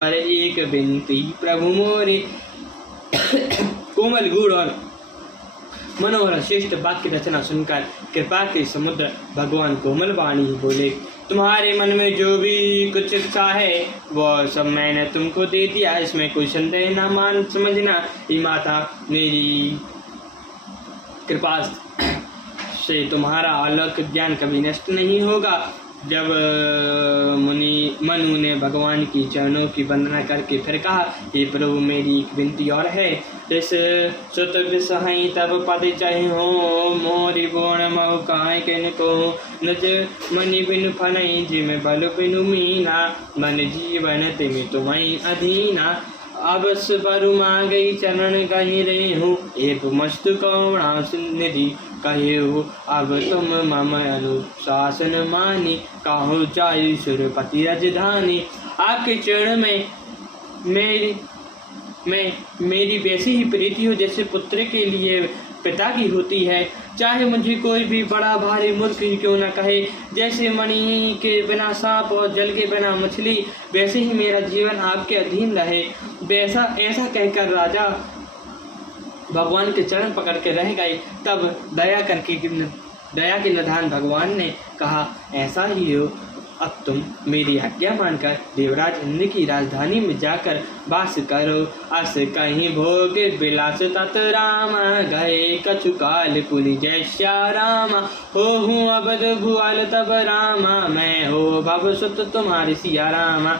अरे एक विनती प्रभु मोरे। कोमल गुण और मनोहर श्रेष्ठ वाक्य रचना सुनकर कृपा के समुद्र भगवान कोमल वाणी बोले, तुम्हारे मन में जो भी कुछ इच्छा है वह सब मैंने तुमको दे दिया, इसमें कोई संदेह न मान समझना। ये माता, मेरी कृपा से तुम्हारा अलौक ज्ञान कभी नष्ट नहीं होगा। जब मनु ने भगवान की चरणों की वंदना करके फिर कहा, हे प्रभु मेरी एक विनती और है। इस सुत विसहाई तब पद चाहे हो, मोरी बोण मऊ काय किन को, नज मनि बिनु फनई जिम बल बिनु मीना, मन जीवन तिमि तुम्हें अधीना। अब बरु मांगई चरण कही रहे हूँ, एक मस्तु कौणा निधि कहे हो। अब तुम मम अनुशासन मानी, काहू चायु सुरपति राजधानी। आपके चरण में मेरी वैसी ही प्रीति हो जैसे पुत्र के लिए पिता की होती है। चाहे मुझे कोई भी बड़ा भारी मूर्ख ही क्यों न कहे, जैसे मणि के बिना सांप और जल के बिना मछली, वैसे ही मेरा जीवन आपके अधीन रहे। ऐसा कहकर राजा भगवान के चरण पकड़ के रह गए। तब दया के निधान भगवान ने कहा, ऐसा ही हो, अब तुम मेरी आज्ञा मानकर देवराज इंद्र की राजधानी में जाकर वास करो। अस कहीं भोग विलास तत राम, गए कछु काल पुनि जय श्या राम। हो हूँ अबद भुआल तब रामा, मैं हो भव सुत तुम्हारे सिया रामा।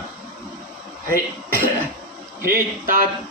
हे तात,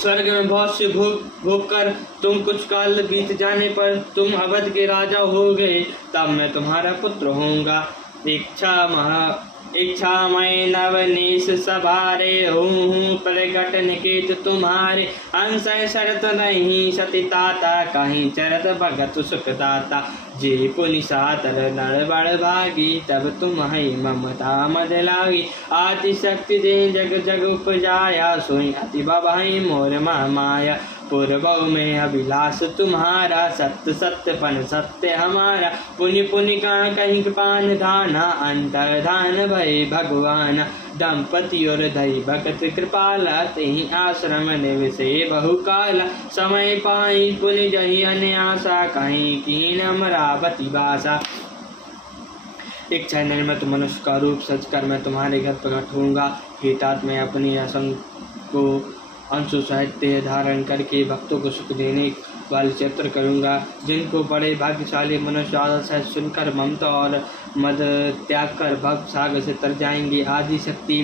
स्वर्ग में बहुत से भोग कर तुम कुछ काल बीत जाने पर तुम अवध के राजा हो गए, तब मैं तुम्हारा पुत्र होऊंगा। इच्छा मैं नवनीश सभारे हूँ, प्रगट निकेत तुम्हारे, अंश शरत नहीं सती ताता, कहीं चरत भगत सुखदाता। जे पुनि सातर नर बड़ भागी, तब तुम्हें ममता मद लागी। आति शक्ति दे जग जग उपजाया, सोई अति बभाई मोर माया। पूर्वव में अभिलाष तुम्हारा, सत्य सत्य पन सत्य हमारा। पुनि पुनि का कहीं पान धाना, अंतर्धान भय भगवान। दंपति और धई भगत कृपाला, तेहि आश्रम निवसे बहुकाला। समय पाई पुनि जहि अन्यासा, कहीं कीन अमरावती बासा। एक चैनल में तुम मनुष्य का रूप सजकर मैं तुम्हारे घर प्रकट होऊंगा। हे तात, मैं अपनी असंग को अंशु साहित्य धारण करके भक्तों को सुख देने वाले चित्र करूँगा, जिनको बड़े भाग्यशाली मनुष्य आदर से सुनकर ममता और मद त्याग कर भक्त सागर से तर जाएंगे। आदि शक्ति